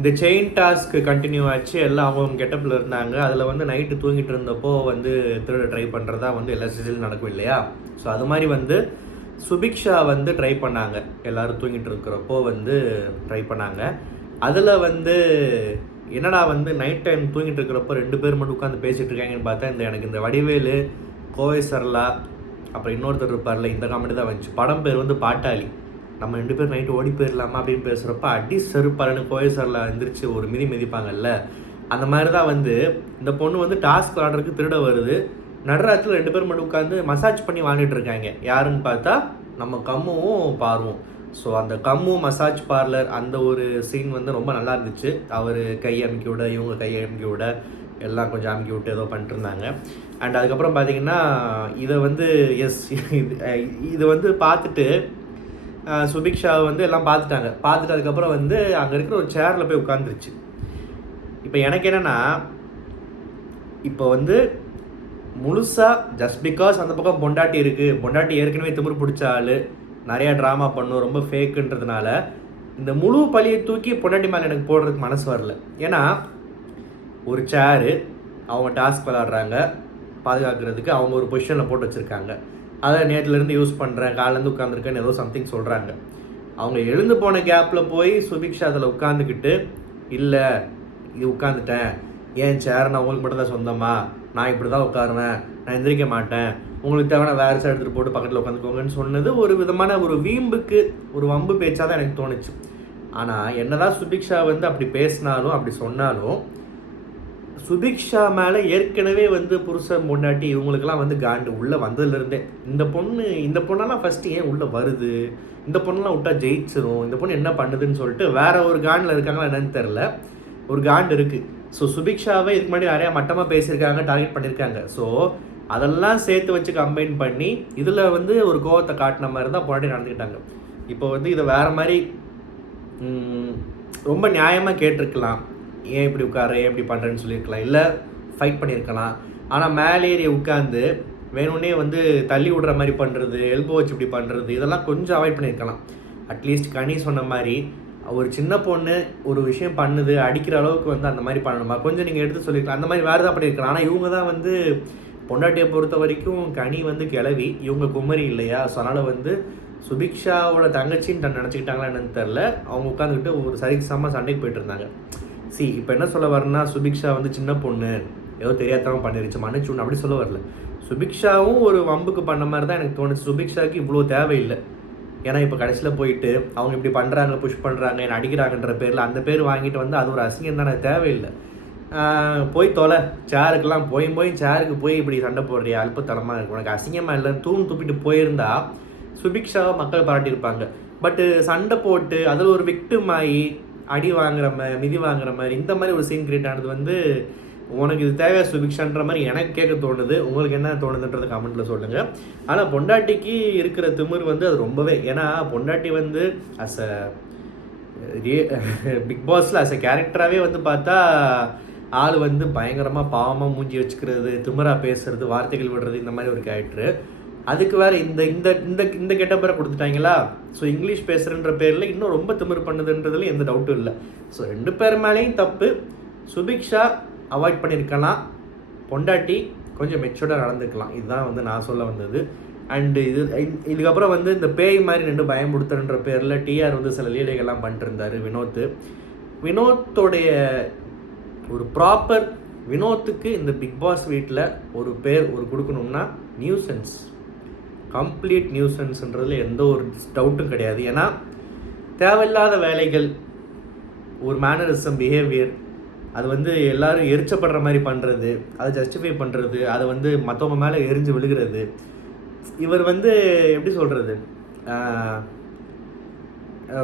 இந்த chain task continue ஆச்சு. எல்லாம் அவங்க கெட்டப்பில் இருந்தாங்க. அதில் வந்து நைட்டு தூங்கிட்டு இருந்தப்போ வந்து திருட ட்ரை பண்ணுறதா வந்து எல்லா சீசன்லையும் நடக்கும் இல்லையா? ஸோ அது மாதிரி வந்து சுபிக்ஷா வந்து ட்ரை பண்ணாங்க. எல்லோரும் தூங்கிட்டு இருக்கிறப்போ வந்து ட்ரை பண்ணாங்க. அதில் வந்து என்னடா வந்து நைட் டைம் தூங்கிட்டு இருக்கிறப்போ 2 பேர் மட்டும் உட்காந்து பேசிகிட்டு இருக்காங்கன்னு பார்த்தா எனக்கு இந்த வடிவேலு, கோவை சரளா, அப்புறம் இன்னொருத்தர் இருப்பார்ல, இந்த காமெடி தான் வந்துச்சு. படம் பேர் வந்து பாட்டாளி. நம்ம 2 பேர் நைட்டு ஓடி போயிடலாமா அப்படின்னு பேசுகிறப்ப அடி செருப்பாருன்னு கோவை சரளா எழுந்திரிச்சு ஒரு மிதிப்பாங்கல்ல, அந்த மாதிரி தான் வந்து இந்த பொண்ணு வந்து டாஸ்க் ஆர்டருக்கு திருட வருது. நடுராத்தில் 2 பேர் மட்டும் உட்காந்து மசாஜ் பண்ணி வாங்கிட்டு இருக்காங்க. யாருன்னு பார்த்தா நம்ம கம்முவும் பார்வும். ஸோ அந்த கம்மு மசாஜ் பார்லர் அந்த ஒரு சீன் வந்து ரொம்ப நல்லா இருந்துச்சு. அவர் கை அமுக்கி விட, இவங்க கை அமுக்கி விட, எல்லாம் கொஞ்சம் அமுக்கி விட்டு ஏதோ பண்ணிட்டுருந்தாங்க. அண்ட் அதுக்கப்புறம் பார்த்தீங்கன்னா இதை வந்து இது வந்து பார்த்துட்டு சுபிக்ஷா வந்து எல்லாம் பார்த்துட்டாங்க. பார்த்துட்டு அதுக்கப்புறம் வந்து அங்கே இருக்கிற ஒரு சேரில் போய் உட்காந்துருச்சு. இப்போ எனக்கு என்னென்னா, இப்போ வந்து முழுசாக ஜஸ்ட் பிகாஸ் அந்த பக்கம் பொண்டாட்டி இருக்குது, பொண்டாட்டி ஏற்கனவே திமிரு பிடிச்ச ஆள், நிறையா ட்ராமா பண்ணும், ரொம்ப ஃபேக்குன்றதுனால இந்த முழு பழியை தூக்கி பொண்டாட்டி மேலே எனக்கு போடுறதுக்கு மனசு வரல. ஏன்னா ஒரு சேரு அவங்க டாஸ்க் விளாட்றாங்க, பாதுகாக்கிறதுக்கு அவங்க ஒரு பொசிஷனில் போட்டு வச்சுருக்காங்க. அதை நேற்றுலேருந்து யூஸ் பண்ணுறேன், காலேருந்து உட்காந்துருக்கேன்னு ஏதோ சம்திங் சொல்கிறாங்க. அவங்க எழுந்து போன கேப்பில் போய் சுபிக்ஷா அதில் உட்காந்துக்கிட்டு, இல்லை இது உட்காந்துட்டேன், ஏன் சேர் நான் உங்களுக்கு மட்டும் தான் சொந்தமா, நான் இப்படி தான் உட்காருவேன், நான் எந்திரிக்க மாட்டேன், உங்களுக்கு தேவையான வேறு சேர் எடுத்துகிட்டு போட்டு பக்கத்தில் உட்காந்துக்கோங்கன்னு சொன்னது ஒரு விதமான ஒரு வீம்புக்கு ஒரு வம்பு பேச்சாக தான் எனக்கு தோணுச்சு. ஆனால் என்னதான் சுபிக்ஷா வந்து அப்படி பேசினாலும் அப்படி சொன்னாலும் சுபிக்ஷா மேலே ஏற்கனவே வந்து புருஷன் பொண்டாட்டி இவங்களுக்கெல்லாம் வந்து காண்டு உள்ளே வந்ததுலேருந்தே. இந்த பொண்ணெல்லாம் ஃபஸ்ட்டு ஏன் உள்ளே வருது, இந்த பொண்ணெல்லாம் விட்டா ஜெயிச்சிரும், இந்த பொண்ணு என்ன பண்ணுதுன்னு சொல்லிட்டு வேற ஒரு காண்டில் இருக்காங்களா என்னன்னு தெரில, ஒரு காண்டு இருக்குது. ஸோ சுபிக்ஷாவை இதுக்கு முன்னாடி நிறையா மட்டமாக பேசியிருக்காங்க, டார்கெட் பண்ணியிருக்காங்க. ஸோ அதெல்லாம் சேர்த்து வச்சு கம்பைன் பண்ணி இதில் வந்து ஒரு கோவத்தை காட்டின மாதிரி தான் பொண்டாட்டி நடந்துக்கிட்டாங்க. இப்போ வந்து இதை வேறு மாதிரி ரொம்ப நியாயமாக கேட்டிருக்கலாம், ஏன் இப்படி உட்கார, ஏன் இப்படி பண்ணுறேன்னு சொல்லியிருக்கலாம், இல்லை ஃபைட் பண்ணியிருக்கலாம். ஆனால் மேலேறி உட்காந்து வேணும்னே வந்து தள்ளி விடுற மாதிரி பண்ணுறது, எல்போ வச்சு இப்படி பண்ணுறது, இதெல்லாம் கொஞ்சம் அவாய்ட் பண்ணியிருக்கலாம். அட்லீஸ்ட் கனி சொன்ன மாதிரி ஒரு சின்ன பொண்ணு ஒரு விஷயம் பண்ணுது, அடிக்கிற அளவுக்கு வந்து அந்த மாதிரி பண்ணணுமா கொஞ்சம் நீங்கள் எடுத்து சொல்லியிருக்கலாம். அந்த மாதிரி வேறு தான் பண்ணியிருக்கலாம். ஆனால் இவங்க தான் வந்து பொண்டாட்டியை பொறுத்த வரைக்கும் கனி வந்து கிளவி, இவங்க குமரி இல்லையா? ஸோ அதனால் வந்து சுபிக்ஷாவோட தங்கச்சின்னு நான் நினச்சிக்கிட்டாங்களா என்னன்னு தெரில. அவங்க உட்காந்துக்கிட்டு ஒரு சரிசமாக சண்டைக்கு போயிட்டு இருந்தாங்க. இப்போ என்ன சொல்ல வரேன்னா, சுபிக்ஷா வந்து சின்ன பொண்ணு ஏதோ தெரியாதவங்க பண்ணிருச்சு, மன்னிச்சுன்னு அப்படி சொல்ல வரல. சுபிக்ஷாவும் ஒரு வம்புக்கு பண்ண மாதிரி தான் எனக்கு தோணுச்சு. சுபிக்ஷாவுக்கு இவ்வளோ தேவையில்லை. ஏன்னா இப்போ கடைசியில் போயிட்டு அவங்க இப்படி பண்ணுறாங்க, புஷ் பண்ணுறாங்க, என்ன அடிக்கிறாங்கன்ற பேரில் அந்த பேர் வாங்கிட்டு வந்து அது ஒரு அசிங்கம் தானே, தேவையில்லை. போய் தொலை, சேருக்கெல்லாம் போய் சேருக்கு போய் இப்படி சண்டை போடுறியா, அல்பத்தனமாக இருக்கும், உனக்கு அசிங்கமாக இல்லை, துப்பிட்டு போயிருந்தா சுபிக்ஷாவை மக்கள் பாராட்டியிருப்பாங்க. பட்டு சண்டை போட்டு அதில் ஒரு விக்டிம் ஆகி அடி வாங்குற மாதிரி, மிதி வாங்குற மாதிரி, இந்த மாதிரி ஒரு சீன் கிரியேட் ஆனது வந்து உனக்கு இது தேவையா சுபிக்ஷான்ற மாதிரி எனக்கு கேட்க தோணுது. உங்களுக்கு என்ன தோணுதுன்றது கமெண்ட்டில் சொல்லுங்கள். ஆனால் பொண்டாட்டிக்கு இருக்கிற திமிர் வந்து அது ரொம்பவே, ஏன்னா பொண்டாட்டி வந்து அஸ் அ பிக் பாஸில் அஸ் அ கேரக்டராகவே வந்து பார்த்தா ஆள் வந்து பயங்கரமாக பாவமாக மூஞ்சி வச்சுக்கிறது, திமிராக பேசுறது, வார்த்தைகள் விடுறது, இந்த மாதிரி ஒரு கேரக்டரு. அதுக்கு வேறு இந்த இந்த இந்த இந்த கெட்ட பேரை கொடுத்துட்டாங்களா. ஸோ இங்கிலீஷ் பேசுகிறன்ற பேரில் இன்னும் ரொம்ப திமிர் பண்ணுதுன்றதுல எந்த டவுட்டும் இல்லை. ஸோ 2 பேர் மேலேயும் தப்பு. சுபிக்ஷா அவாய்ட் பண்ணியிருக்கலாம், பொண்டாட்டி கொஞ்சம் மெச்சூர்டாக நடந்துக்கலாம். இதுதான் வந்து நான் சொல்ல வந்தது. அண்டு இதுக்கப்புறம் வந்து இந்த பேய் மாதிரி 2 பயமுடுத்துறன்ற பேரில் டிஆர் வந்து சில லீலைகள்லாம் பண்ணிட்டுருந்தார் வினோத்தோடைய ஒரு ப்ராப்பர் வினோத்துக்கு இந்த பிக் பாஸ் வீட்டில் ஒரு பேர் ஒரு கொடுக்கணும்னா நியூசன்ஸ், கம்ப்ளீட் நியூசன்ஸ்ன்றதுல எந்த ஒரு டவுட்டும் கிடையாது. ஏன்னா தேவையில்லாத வேலைகள், ஒரு மேனரிசம், பிஹேவியர், அது வந்து எல்லோரும் எரிச்சப்படுற மாதிரி பண்ணுறது, அதை ஜஸ்டிஃபை பண்ணுறது, அதை வந்து மற்றவங்க மேலே எரிஞ்சு விழுகிறது. இவர் வந்து எப்படி சொல்கிறது,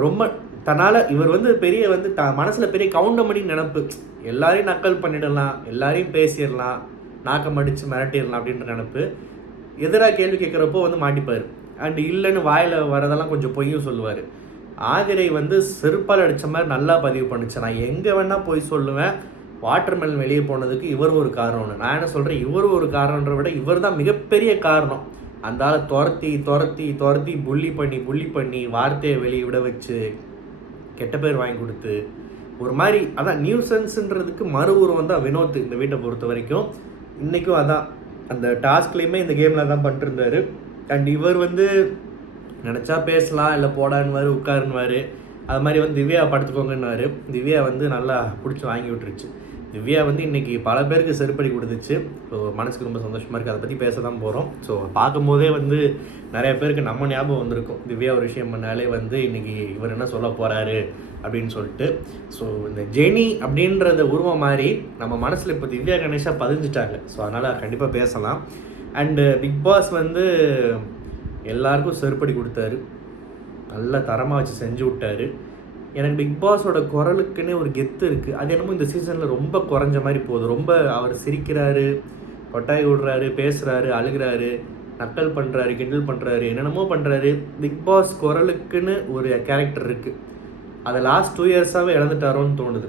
ரொம்ப தன்னால் இவர் வந்து பெரிய வந்து மனசில் பெரிய கவுண்டமணி நினப்பு, எல்லாரையும் நக்கல் பண்ணிடலாம், எல்லாரையும் பேசிடலாம், நாக்கம் அடித்து மிரட்டிடலாம் அப்படின்ற நினப்பு. எதிராக கேள்வி கேட்குறப்போ வந்து மாட்டிப்பார். அண்ட் இல்லைன்னு வாயில் வரதெல்லாம் கொஞ்சம் பொய்யும் சொல்லுவார். ஆதிரை வந்து செருப்பால் அடித்த மாதிரி நல்லா பதிவு பண்ணிச்சு. நான் எங்கே வேணால் போய் சொல்லுவேன், வாட்டர்மெலன் வெளியே போனதுக்கு இவர் ஒரு காரணம்னு. நான் என்ன சொல்கிறேன், இவர் ஒரு காரணன்ற விட இவர் தான் மிகப்பெரிய காரணம். அந்த ஆளை துரத்தி புள்ளி பண்ணி வார்த்தையை வெளியே விட வச்சு கெட்ட பேர் வாங்கி கொடுத்து ஒரு மாதிரி அதான் நியூசன்ஸுன்றதுக்கு மறு உருவம் தான் வினோத் இந்த வீட்டை பொறுத்த வரைக்கும். இன்றைக்கும் அதான் அந்த டாஸ்க்லேயுமே இந்த கேமில் தான் பண்ணிருந்தாரு. அண்ட் இவர் வந்து நினச்சா பேசலாம், இல்லை போடான்னுவார், உட்காருன்னுவார். அது மாதிரி வந்து திவ்யா படுத்துக்கோங்கன்னாரு. திவ்யா வந்து நல்லா பிடிச்சி வாங்கி விட்டுருச்சு. திவ்யா வந்து இன்றைக்கி பல பேருக்கு செருப்படி கொடுத்துச்சு. ஸோ மனசுக்கு ரொம்ப சந்தோஷமாக இருக்குது. அதை பற்றி பேச தான் போகிறோம். ஸோ பார்க்கும்போதே வந்து நிறைய பேருக்கு நம்ம ஞாபகம் வந்திருக்கும். திவ்யா ஒரு விஷயம் பண்ணாலே வந்து இன்றைக்கி இவர் என்ன சொல்ல போகிறாரு அப்படின்னு சொல்லிட்டு. ஸோ இந்த ஜெனி அப்படின்றத உருவம் மாதிரி நம்ம மனசில் இப்போ திவ்யா கணேஷாக பதிஞ்சிட்டாங்க. ஸோ அதனால் கண்டிப்பாக பேசலாம். அண்டு பிக் பாஸ் வந்து எல்லாருக்கும் செருப்படி கொடுத்தாரு, நல்ல தரமாக வச்சு செஞ்சு விட்டார். எனக்கு பிக் பாஸோட குரலுக்குன்னே ஒரு கெத்து இருக்குது. அது என்னமோ இந்த சீசனில் ரொம்ப குறைஞ்ச மாதிரி போகுது. ரொம்ப அவர் சிரிக்கிறாரு, கொட்டாய் விடுறாரு, பேசுகிறாரு, அழுகிறாரு, நக்கல் பண்ணுறாரு, கிண்டல் பண்ணுறாரு, என்னென்னமோ பண்ணுறாரு. பிக் பாஸ் குரலுக்குன்னு ஒரு கேரக்டர் இருக்குது. அதை லாஸ்ட் 2 இயர்ஸாகவே இழந்துட்டாரோன்னு தோணுது.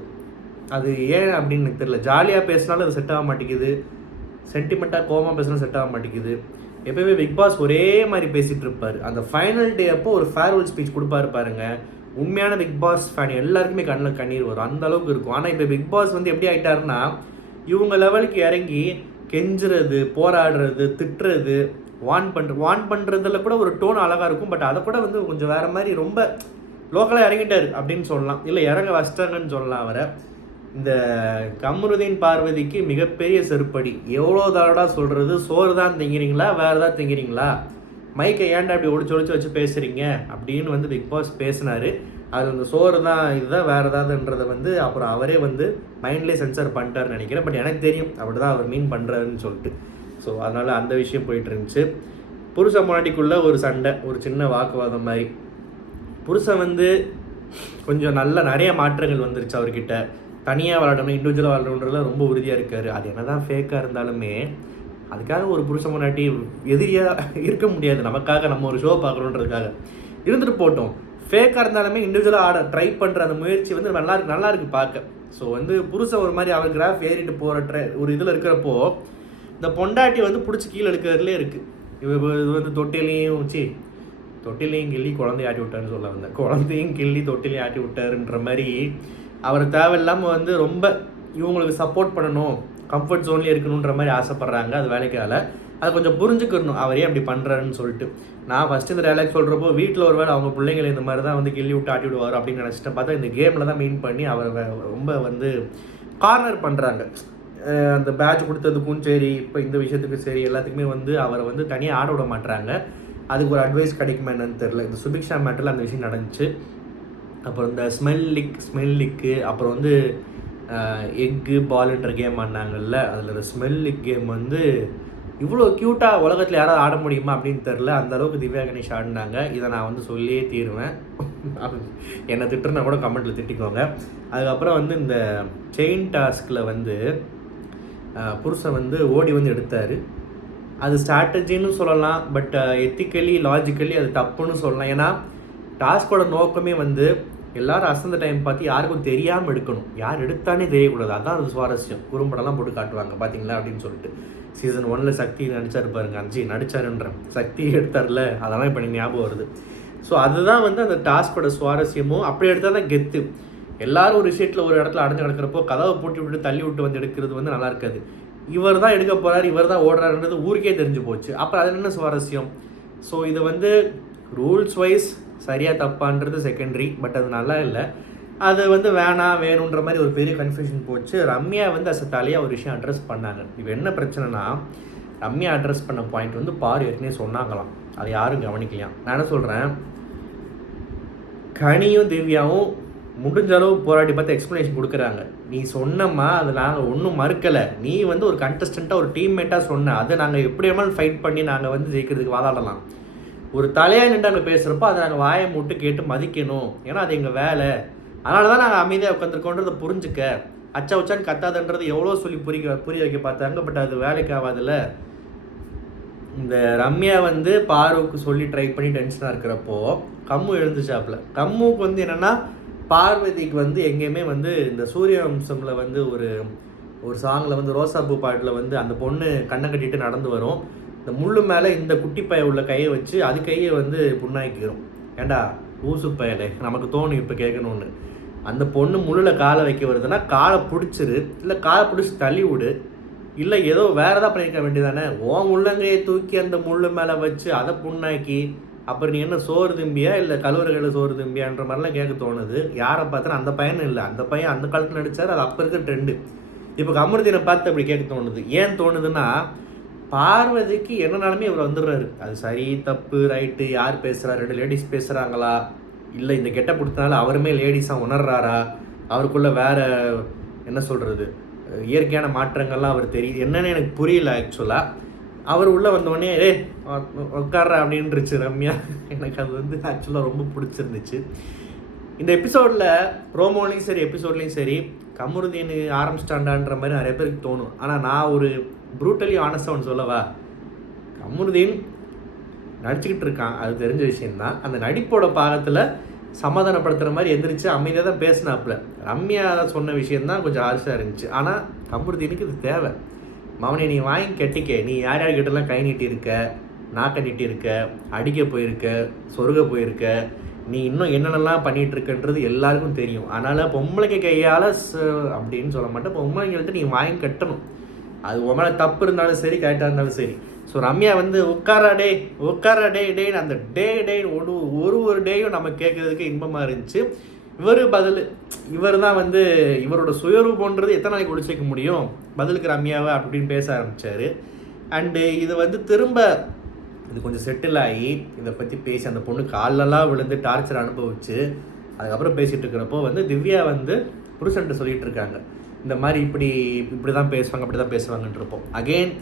அது ஏன் அப்படின்னு எனக்கு தெரியல. ஜாலியாக பேசினாலும் அது செட் ஆக மாட்டேங்குது, சென்டிமெண்ட்டாக கோபமாக பேசினாலும் செட் ஆக மாட்டேங்குது. எப்போயுமே பிக் பாஸ் ஒரே மாதிரி பேசிகிட்டு இருப்பார். அந்த ஃபைனல் டே அப்போ ஒரு ஃபேர்வெல் ஸ்பீச் கொடுப்பாரு பாருங்க, உண்மையான பிக் பாஸ் ஃபேன் எல்லாருக்குமே கண்ணில் கண்ணீர் வரும், அந்த அளவுக்கு இருக்கும். ஆனால் இப்போ பிக் பாஸ் வந்து எப்படி ஆகிட்டாருன்னா, இவங்க லெவலுக்கு இறங்கி கெஞ்சுறது, போராடுறது, திட்டுறது, வான் பண்ணுறதுல கூட ஒரு டோன் அழகாக இருக்கும். பட் அதை கூட வந்து கொஞ்சம் வேறு மாதிரி ரொம்ப லோக்கலாக இறங்கிட்டார் அப்படின்னு சொல்லலாம், இல்லை இறங்க வச்சிட்டாங்கன்னு சொல்லலாம் அவரை. இந்த கம்ருதீன் பார்வதிக்கு மிகப்பெரிய செருப்படி. எவ்வளோ தடவை சொல்கிறது, சோறு தான் திங்கிறீங்களா, வேறு ஏதாவது திங்கிறீங்களா, மைக்கை ஏன்டா அப்படி ஒடிச்சு வச்சு பேசுகிறீங்க அப்படின்னு வந்து பிக் பாஸ் பேசினார். அது அந்த சோறு தான் இதுதான் வேறு ஏதாவதுன்றதை வந்து அப்புறம் அவரே வந்து மைண்ட்லேயே சென்சர் பண்ணிட்டாருன்னு நினைக்கிறேன். பட் எனக்கு தெரியும் அப்படி தான் அவர் மீன் பண்ணுறாருன்னு சொல்லிட்டு. ஸோ அதனால் அந்த விஷயம் போயிட்டு இருந்துச்சு. புருஷன் முன்னாடிக்குள்ளே ஒரு சண்டை, ஒரு சின்ன வாக்குவாதம் மாதிரி. புருஷன் வந்து கொஞ்சம் நிறைய மாற்றங்கள் வந்துருச்சு அவர்கிட்ட. தனியாக விளாடணும், இண்டிவிஜுவலாக விளாடணுன்றதுல ரொம்ப உறுதியாக இருக்கார். அது என்ன தான் ஃபேக்காக இருந்தாலுமே அதுக்காக ஒரு புருஷன் முன்னாடி எதிரியாக இருக்க முடியாது. நமக்காக நம்ம ஒரு ஷோ பார்க்கணுன்றதுக்காக இருந்துட்டு போட்டோம். ஃபேக்காக இருந்தாலுமே இண்டிவிஜுவலாக ஆட ட்ரை பண்ணுற அந்த முயற்சி வந்து நல்லா இருக்குது பார்க்க. ஸோ வந்து புருஷன் ஒரு மாதிரி அவர் கிராஃப் ஏறிட்டு போகிற ஒரு இதில் இருக்கிறப்போ இந்த பொண்டாட்டி வந்து பிடிச்சி கீழே எடுக்கிறதுலே இருக்குது. இது வந்து தொட்டிலையும் கிள்ளி குழந்தைய ஆட்டி விட்டாருன்னு சொல்ல வந்தேன். குழந்தையும் கிள்ளி தொட்டிலையும் ஆட்டி விட்டாருன்ற மாதிரி அவர் தேவையில்லாமல் வந்து ரொம்ப இவங்களுக்கு சப்போர்ட் பண்ணணும், கம்ஃபர்ட் ஜோன்லேயே இருக்கணுன்ற மாதிரி ஆசைப்பட்றாங்க. அது வேலைக்கால அதை கொஞ்சம் புரிஞ்சுக்கணும் அவரே அப்படி பண்ணுறாருன்னு சொல்லிட்டு. நான் ஃபஸ்ட்டு இந்த டைலாக் சொல்கிறப்போ வீட்டில் ஒரு வேளை அவங்க பிள்ளைங்களை இந்த மாதிரி தான் வந்து கிள்ளி விட்டு ஆட்டி விடுவார் அப்படின்னு நினச்சிட்டு பார்த்தா இந்த கேமில் தான் மீன் பண்ணி அவரை ரொம்ப வந்து கார்னர் பண்ணுறாங்க. அந்த பேட்ச் கொடுத்ததுக்கும் சரி, இப்போ இந்த விஷயத்துக்கும் சரி, எல்லாத்துக்குமே வந்து அவரை வந்து தனியாக ஆட விட மாட்டுறாங்க. அதுக்கு ஒரு அட்வைஸ் கிடைக்குமா என்னன்னு தெரில. இந்த சுபிக்ஷா மேட்டரில் அந்த விஷயம் நடந்துச்சு. அப்புறம் இந்த ஸ்மெல் லிக்கு அப்புறம் வந்து எக்கு பாலுன்ற கேம் ஆடினாங்கல்ல, அதில் இந்த ஸ்மெல் லிக் கேம் வந்து இவ்வளோ க்யூட்டாக உலகத்தில் யாராவது ஆட முடியுமா அப்படின்னு தெரில, அந்தளவுக்கு திவ்யா கணேஷ் ஆடினாங்க. இதை நான் வந்து சொல்லியே தீருவேன். என்னை திட்டுறனா கூட கமெண்ட்டில் திட்டிக்கோங்க. அதுக்கப்புறம் வந்து இந்த செயின் டாஸ்கில் வந்து புருஷன் வந்து ஓடி வந்து எடுத்தார். அது ஸ்ட்ராட்டஜின்னு சொல்லலாம், பட் எத்திக்கலி லாஜிக்கலி அது தப்புன்னு சொல்லலாம். ஏன்னா டாஸ்கோட நோக்கமே வந்து எல்லோரும் அசந்த டைம் பார்த்து யாருக்கும் தெரியாமல் எடுக்கணும், யார் எடுத்தானே தெரியக்கூடாது. அதான் அது சுவாரஸ்யம். குறும்படம்லாம் போட்டு காட்டுவாங்க பார்த்தீங்களா அப்படின்னு சொல்லிட்டு. சீசன் 1 சக்தி நடித்தார் பாருங்க, நடித்தாருன்ற சக்தி எடுத்தார்ல, அதெல்லாம் இப்போ எனக்கு ஞாபகம் வருது. ஸோ அதுதான் வந்து அந்த டாஸ்கோட சுவாரஸ்யமும். அப்படி எடுத்தால் தான் கெத்து. எல்லோரும் ஒரு விஷயத்தில் ஒரு இடத்துல அடைஞ்சு நடக்கிறப்போ கதவை போட்டு விட்டு தள்ளி விட்டு வந்து எடுக்கிறது வந்து நல்லா இருக்காது. இவர் தான் எடுக்க போகிறார், இவர் தான் ஓடுறாருன்றது ஊருக்கே தெரிஞ்சு போச்சு. அப்புறம் அது என்ன சுவாரஸ்யம்? ஸோ இது வந்து ரூல்ஸ் வைஸ் சரியாக தப்பான்றது செகண்டரி, பட் அது நல்லா இல்லை. அது வந்து வேணுன்ற மாதிரி ஒரு பெரிய கன்ஃபியூஷன் போச்சு. ரம்யா வந்து தலையாக ஒரு விஷயம் அட்ரஸ் பண்ணாங்க. இப்போ என்ன பிரச்சனைனா, ரம்யா அட்ரஸ் பண்ண பாயிண்ட் வந்து ஏற்கனவே சொன்னாங்களாம், அதை யாரும் கவனிக்கலையாம். நான் என்ன சொல்கிறேன், கனியும் திவ்யாவும் முடிஞ்ச அளவு போராடி பார்த்து எக்ஸ்ப்ளனேஷன் கொடுக்குறாங்க. நீ சொன்னம்மா, அது நாங்கள் ஒன்றும் மறுக்கலை. நீ வந்து ஒரு கண்டஸ்டண்ட்டாக ஒரு டீம்மேட்டாக சொன்ன, அதை நாங்கள் எப்படி வேணாலும் ஃபைட் பண்ணி நாங்கள் வந்து ஜெயிக்கிறதுக்கு வாதாடலாம். ஒரு தலையாக நின்று நாங்கள் பேசுகிறப்போ அதை நாங்கள் வாயை மூட்டு கேட்டு மதிக்கணும், ஏன்னா அது எங்கள் வேலை. அதனால தான் நாங்கள் அமைதியாக உட்காந்துருக்கோன்றதை புரிஞ்சுக்க. அச்சா உச்சான்னு கத்தாதுன்றது எவ்வளோ சொல்லி புரிய வைக்க பார்த்தாங்க, பட் அது வேலைக்கு ஆகாதுல்ல. இந்த ரம்யா வந்து பார்வுக்கு சொல்லி ட்ரை பண்ணி டென்ஷனாக இருக்கிறப்போ கம்மு எழுந்துச்சாப்புல. கம்முக்கு வந்து என்னென்னா, பார்வதிக்கு வந்து எங்கேயுமே வந்து இந்த சூரிய வம்சமில் வந்து ஒரு சாங்கில் வந்து ரோசாப்பூ பாட்டில் வந்து அந்த பொண்ணு கண்ணை கட்டிட்டு நடந்து வரும். இந்த முள்ளு மேலே இந்த குட்டி பைய உள்ள கையை வச்சு அது கையை வந்து புண்ணாக்கிக்கிறோம். ஏண்டா ஊசு பயலே, நமக்கு தோணும் இப்போ கேட்கணுன்னு. அந்த பொண்ணு முள்ளில் காலை வைக்க வருதுன்னா காலை பிடிச்சிரு, இல்லை காலை பிடிச்சி தள்ளி விடு, இல்லை ஏதோ வேறு எதாவது பண்ணியிருக்க வேண்டியதானே. முள்ளங்கையை தூக்கி அந்த முள் மேலே வச்சு அதை புண்ணாக்கி அப்புறம் நீ என்ன சோறு திம்பியா இல்லை கழுவுறைகளில் சோறு திம்பியான்ற மாதிரிலாம் கேட்க தோணுது. யாரை பார்த்தா அந்த பையனும் இல்லை, அந்த பையன் அந்த காலத்தில் நடித்தார், அது அப்போ இருக்க ட்ரெண்டு. இப்போ கமருதீனை பார்த்து அப்படி கேட்க தோணுது. ஏன் தோணுதுன்னா பார்வதிக்கு என்னனாலுமே இவர் வந்துடுறாரு. அது சரி தப்பு ரைட்டு, யார் பேசுகிறா, 2 லேடிஸ் பேசுகிறாங்களா, இல்லை இந்த கெட்ட கொடுத்தனால அவருமே லேடிஸாக உணர்றாரா, அவருக்குள்ள வேறு என்ன சொல்கிறது இயற்கையான மாற்றங்கள்லாம் அவர் தெரியுது என்னன்னு எனக்கு புரியல. ஆக்சுவலாக அவர் உள்ளே வந்தோடனே உட்கார்ற அப்படின்ருச்சு ரம்யா. எனக்கு அது வந்து ஆக்சுவலாக ரொம்ப பிடிச்சிருந்துச்சு. இந்த எபிசோடில் ப்ரோமோலையும் சரி எபிசோட்லேயும் சரி கமருதீன் ஆரம்பிச்சிட்டாண்டான்ற மாதிரி நிறைய பேருக்கு தோணும். ஆனால் நான் ஒரு ப்ரூட்டலி ஆனஸ்டாக ஒன்று சொல்லவா, கமருதீன் நடிச்சுக்கிட்டு இருக்கான், அது தெரிஞ்ச விஷயந்தான். அந்த நடிப்போட பாகத்தில் சமாதானப்படுத்துகிற மாதிரி எந்திரிச்சு அமைதியாக தான் பேசினாப்புல. ரம்யா சொன்ன விஷயந்தான் கொஞ்சம் ஆர்ஷாக இருந்துச்சு. ஆனால் கமருதீனுக்கு இது தேவை. மவனை நீ வாங்கி கட்டிக்க, நீ யார் யார்கிட்டலாம் கை நீட்டியிருக்க, நாக்கை நீட்டியிருக்க, அடிக்க போயிருக்க, சொருக போயிருக்க, நீ இன்னும் என்னென்னலாம் பண்ணிகிட்ருக்கன்றது எல்லாருக்கும் தெரியும். அதனால் பொம்பளைக்கு கையால் அப்படின்னு சொல்ல மாட்டேன், பொம்பளைங்கள்ட்ட நீ வாங்கி கட்டணும். அது உன் தப்பு இருந்தாலும் சரி கரெக்டாக இருந்தாலும் சரி. ஸோ ரம்யா வந்து உட்காரா டேன்னு அந்த டே ஒரு டேயும் நம்ம கேட்குறதுக்கு இன்பமாக இருந்துச்சு. இவர் தான் வந்து இவரோட சுயரூபன்றது எத்தனை நாளைக்கு ஒழிச்சிக்க முடியும், பதிலுக்கு ரம்யாவை அப்படின்னு பேச ஆரம்பித்தார். அண்டு இது வந்து திரும்ப இது கொஞ்சம் செட்டில் ஆகி இதை பற்றி பேசி அந்த பொண்ணு காலெல்லாம் விழுந்து டார்ச்சர் அனுபவிச்சு அதுக்கப்புறம் பேசிகிட்டு இருக்கிறப்போ வந்து திவ்யா வந்து புருஷன்ட்டு சொல்லிகிட்டு இருக்காங்க, இந்த மாதிரி இப்படி தான் பேசுவாங்க அப்படி தான் பேசுவாங்கன்னு இருப்போம். அகெயின்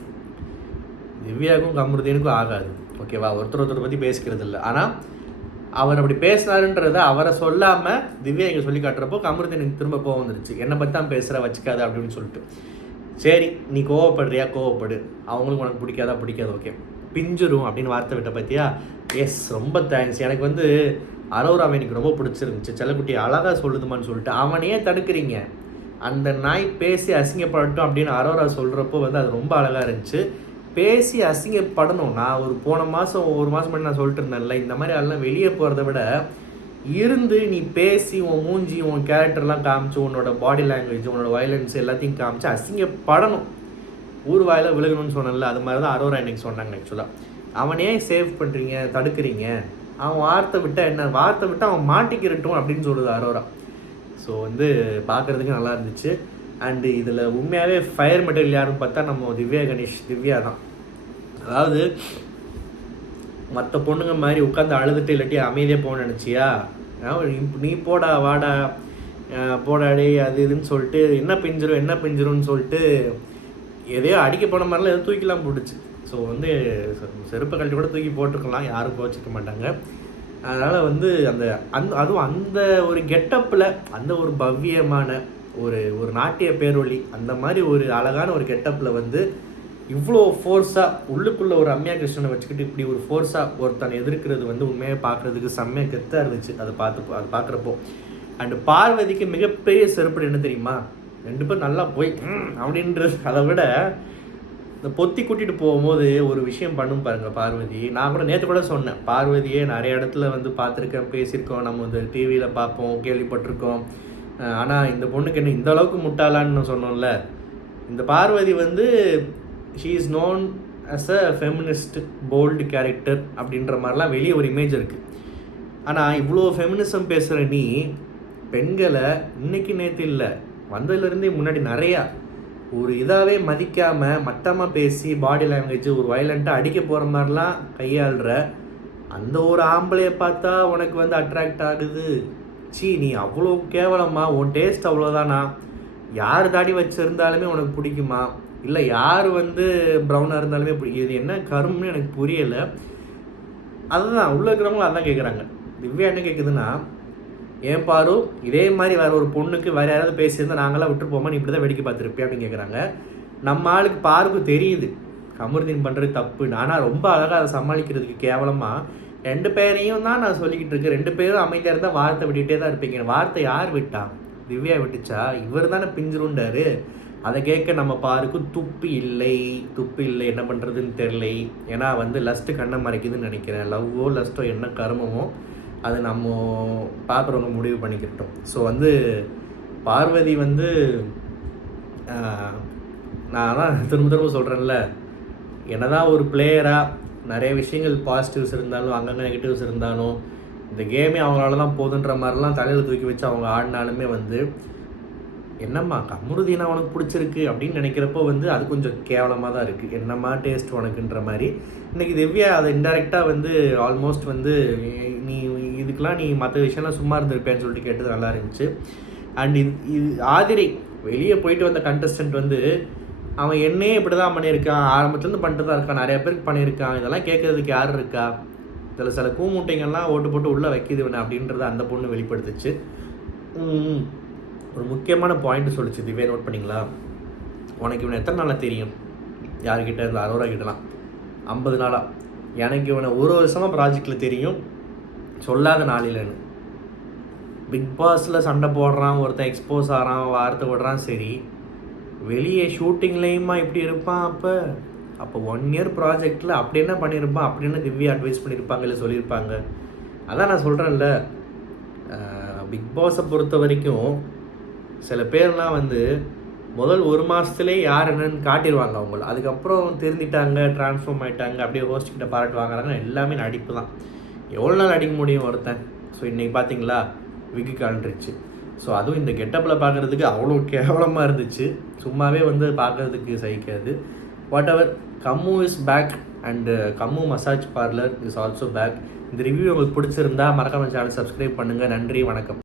திவ்யாவுக்கும் கமருதீனுக்கும் ஆகாது, ஓகேவா, ஒருத்தர் பற்றி பேசிக்கிறது இல்லை. ஆனால் அவர் அப்படி பேசினாருன்றதை அவரை சொல்லாமல் திவ்யா இங்கே சொல்லி காட்டுறப்போ கமருதீனுக்கு திரும்ப கோவம் வந்துருச்சு. என்னை பற்றி தான் பேசுகிற வச்சுக்காது அப்படின்னு சொல்லிட்டு. சரி நீ கோவப்படுறியா கோவப்படு, அவங்களுக்கு உனக்கு பிடிக்காது, ஓகே பிஞ்சிரும் அப்படின்னு வார்த்தை விட்ட பார்த்தியா. எஸ் ரொம்ப தேங்க்ஸ். எனக்கு வந்து அரோராவை எனக்கு ரொம்ப பிடிச்சிருந்துச்சு. செல்லக்குட்டி அழகாக சொல்லுதுமான்னு சொல்லிட்டு அவனையே தடுக்கிறீங்க, அந்த நாய் பேசி அசிங்கப்படட்டும் அப்படின்னு அரோரா சொல்கிறப்போ வந்து அது ரொம்ப அழகாக இருந்துச்சு. பேசி அசிங்கப்படணும். நான் ஒரு ஒரு மாதம் முன்னாடி நான் சொல்லிட்டு இருந்தேன்ல, இந்த மாதிரி அதெல்லாம் வெளியே போகிறத விட இருந்து நீ பேசி உன் மூஞ்சி உன் கேரக்டர்லாம் காமிச்சு உன்னோட பாடி லாங்குவேஜ் உன்னோட வயலன்ஸ் எல்லாத்தையும் காமிச்சு அசிங்கப்படணும், ஊர் வாயில் விழுகணும்னு சொன்னல. அது மாதிரி தான் அரோரா எனக்கு சொன்னாங்க. ஆக்சுவலாக அவனே சேவ் பண்ணுறீங்க தடுக்கிறீங்க, அவன் வார்த்தை விட்டால் அவன் மாட்டிக்கிறட்டும் அப்படின்னு சொல்லுது அரோரா. ஸோ வந்து பார்க்குறதுக்கு நல்லா இருந்துச்சு. அண்டு இதில் உண்மையாகவே ஃபயர் மெட்டீரியல் யாருன்னு பார்த்தா நம்ம திவ்யா தான். அதாவது மற்ற பொண்ணுங்க மாதிரி உட்காந்து அழுதுட்டு இல்லாட்டி அமைதியாக போக நினச்சியா, நீ போடா வாடா போடாடே அது இதுன்னு சொல்லிட்டு என்ன பிஞ்சிரும்னு சொல்லிட்டு எதையோ அடிக்க போன மாதிரிலாம் எதுவும் தூக்கிலாம் போட்டுச்சு. ஸோ வந்து செருப்பை கழட்டி கூட தூக்கி போட்டிருக்கலாம், யாரும் போச்சிக்க மாட்டாங்க. அதனால் வந்து அதுவும் அந்த ஒரு கெட்டப்பில் அந்த ஒரு பவ்யமான ஒரு நாட்டிய பேரொழி அந்த மாதிரி ஒரு அழகான ஒரு கெட்டப்பில் வந்து இவ்வளோ ஃபோர்ஸாக உள்ளுக்குள்ளே ஒரு ரம்யா கிருஷ்ணனை வச்சுக்கிட்டு இப்படி ஒரு ஃபோர்ஸாக ஒருத்தனை எதிர்க்கிறது வந்து உண்மையாக பார்க்குறதுக்கு செம்மையாக கெத்தாக இருந்துச்சு. அது பார்க்குறப்போ அண்டு பார்வதிக்கு மிகப்பெரிய செருப்பு என்ன தெரியுமா, 2 பேரும் நல்லா போய் அப்படின்றது அதை விட இந்த பொத்தி கூட்டிகிட்டு போகும்போது ஒரு விஷயம் பண்ணும் பாருங்கள் பார்வதி. நான் கூட நேற்று கூட சொன்னேன், பார்வதியே நிறைய இடத்துல வந்து பார்த்துருக்கேன், பேசியிருக்கோம், நம்ம வந்து டிவியில் பார்ப்போம், கேள்விப்பட்டிருக்கோம். ஆனால் இந்த பொண்ணுக்கு என்ன இந்த அளவுக்கு முட்டாளான்னு சொன்னோம்ல. இந்த பார்வதி வந்து she is known as a feminist bold character அப்படின்ற மாதிரிலாம் வெளியே ஒரு இமேஜ் இருக்குது. ஆனால் இவ்வளோ ஃபெமினிசம் பேசுகிற நீ பெண்களை இன்னைக்கு நேற்று இல்லை வந்ததுலேருந்தே முன்னாடி நிறையா ஒரு இதாகவே மதிக்காமல் மட்டமாக பேசி பாடி லாங்குவேஜ் ஒரு வயலண்ட்டாக அடிக்க போகிற மாதிரிலாம் கையாளுற அந்த ஒரு ஆம்பளையை பார்த்தா உனக்கு வந்து அட்ராக்ட் ஆகுது. நீ அவ்வளோ கேவலமா, உன் டேஸ்ட் அவ்வளோதானா, யார் தாடி வச்சுருந்தாலுமே உனக்கு பிடிக்குமா, இல்லை யார் வந்து ப்ரௌனாக இருந்தாலுமே இது என்ன கரும்னு எனக்கு புரியலை. அதுதான் உள்ள இருக்கிறவங்களும் அதான் கேட்குறாங்க. திவ்யா என்ன கேட்குதுன்னா, ஏன் பாரு இதே மாதிரி வேறு ஒரு பொண்ணுக்கு வேறு யாராவது பேசியிருந்தால் நாங்களாம் விட்டுருப்போமா, நீ இப்படி தான் வேடிக்கை பார்த்துருப்பேன் அப்படின்னு கேட்குறாங்க. நம்ம ஆளுக்கு பாருக்கு தெரியுது கமருதீன் பண்ணுறது தப்புன்னு. ஆனால் ரொம்ப அழகாக அதை சமாளிக்கிறதுக்கு கேவலமாக 2 பேரையும் தான் நான் சொல்லிக்கிட்டு இருக்கேன். 2 பேரும் அமைதியாக இருந்தால் வார்த்தை விட்டுகிட்டே தான் இருப்பீங்க. வார்த்தை யார் விட்டா, திவ்யா விட்டுச்சா, இவர் தானே பிஞ்சிருண்டாரு. அதை கேட்க நம்ம பாருக்கு துப்பு இல்லை என்ன பண்ணுறதுன்னு தெரிலை. ஏன்னா வந்து லஸ்ட்டு கண்ணை மறைக்குதுன்னு நினைக்கிறேன். லவ்வோ லஸ்ட்டோ என்ன கருமமோ அது நம்ம பார்க்குறவங்க முடிவு பண்ணிக்கிட்டோம். ஸோ வந்து பார்வதி வந்து நான் தான் திரும்ப திரும்ப சொல்கிறேன்ல, என்னதான் ஒரு பிளேயராக நிறைய விஷயங்கள் பாசிட்டிவ்ஸ் இருந்தாலும் அங்கங்கே நெகட்டிவ்ஸ் இருந்தாலும் இந்த கேமே அவங்களால தான் போதுன்ற மாதிரிலாம் தலையில் தூக்கி வச்சு அவங்க ஆடினாலுமே வந்து என்னம்மா கம்ருதீனா உனக்கு பிடிச்சிருக்கு அப்படின்னு நினைக்கிறப்போ வந்து அது கொஞ்சம் கேவலமாக தான் இருக்குது. என்னம்மா டேஸ்ட் உனக்குன்ற மாதிரி இன்றைக்கி திவ்யா அதை இன்டெரக்டாக வந்து ஆல்மோஸ்ட் வந்து நீ இதுக்கெலாம் நீ மற்ற விஷயம்லாம் சும்மா இருந்திருப்பேன்னு சொல்லிட்டு கேட்டது நல்லா இருந்துச்சு. அண்ட் இது ஆதிரை வெளியே போயிட்டு வந்த கண்டஸ்டன்ட் வந்து அவன் என்னையே இப்படி தான் பண்ணியிருக்கான், ஆரம்பத்துலேருந்து பண்ணிட்டு தான் இருக்கான், நிறைய பேருக்கு பண்ணியிருக்கான், இதெல்லாம் கேட்குறதுக்கு யார் இருக்கா, இதில் சில கூமுட்டைங்கள்லாம் ஓட்டு போட்டு உள்ளே வைக்கிது வேணும் அப்படின்றத அந்த பொண்ணு வெளிப்படுத்துச்சு. ஒரு முக்கியமான பாயிண்ட் சொல்லிச்சு திவ்யா, நோட் பண்ணிங்களா? உனக்கு இவனை எத்தனை நாளாக தெரியும்? யார்கிட்ட இந்த அரோரா கிட்டலாம் 50 நாளாக. எனக்கு இவனை ஒரு வருஷமாக ப்ராஜெக்டில் தெரியும், சொல்லாத நாளில்னு. பிக் பாஸில் சண்டை போடுறான், ஒருத்தன் எக்ஸ்போஸ் ஆகிறான், வார்த்தை விடுறான், சரி வெளியே ஷூட்டிங்லேயுமா இப்படி இருப்பான்? அப்போ 1 இயர் ப்ராஜெக்டில் அப்படி என்ன பண்ணியிருப்பான், அப்படின்னு திவ்யா அட்வைஸ் பண்ணியிருப்பாங்க, இல்லை சொல்லியிருப்பாங்க. அதான் நான் சொல்கிறேன்ல, பிக் பாஸை பொறுத்த வரைக்கும் சில பேர்லாம் வந்து முதல் 1 மாதத்துலேயே யார் என்னன்னு காட்டிடுவாங்க அவங்கள. அதுக்கப்புறம் திருந்திட்டாங்க, ட்ரான்ஸ்ஃபார்ம் ஆகிட்டாங்க, அப்படியே ஹோஸ்ட்கிட்ட பாராட்டு வாங்குறாங்க. எல்லாமே நடிப்பு தான். எவ்வளோ நாள் அடிக்க முடியும் ஒருத்தன்? ஸோ இன்றைக்கி பார்த்தீங்களா விக்கு காண்ட்ரிச்சு. ஸோ அதுவும் இந்த கெட்டப்பில் பார்க்குறதுக்கு அவ்வளோ கேவலமாக இருந்துச்சு. சும்மாவே வந்து பார்க்குறதுக்கு சகிக்காது. Whatever, Kammu is back and Kammu massage parlour is also back. இந்த ரிவ்யூ உங்களுக்கு பிடிச்சிருந்தா மறக்காம சேனல் சப்ஸ்கிரைப் பண்ணுங்கள். நன்றி, வணக்கம்.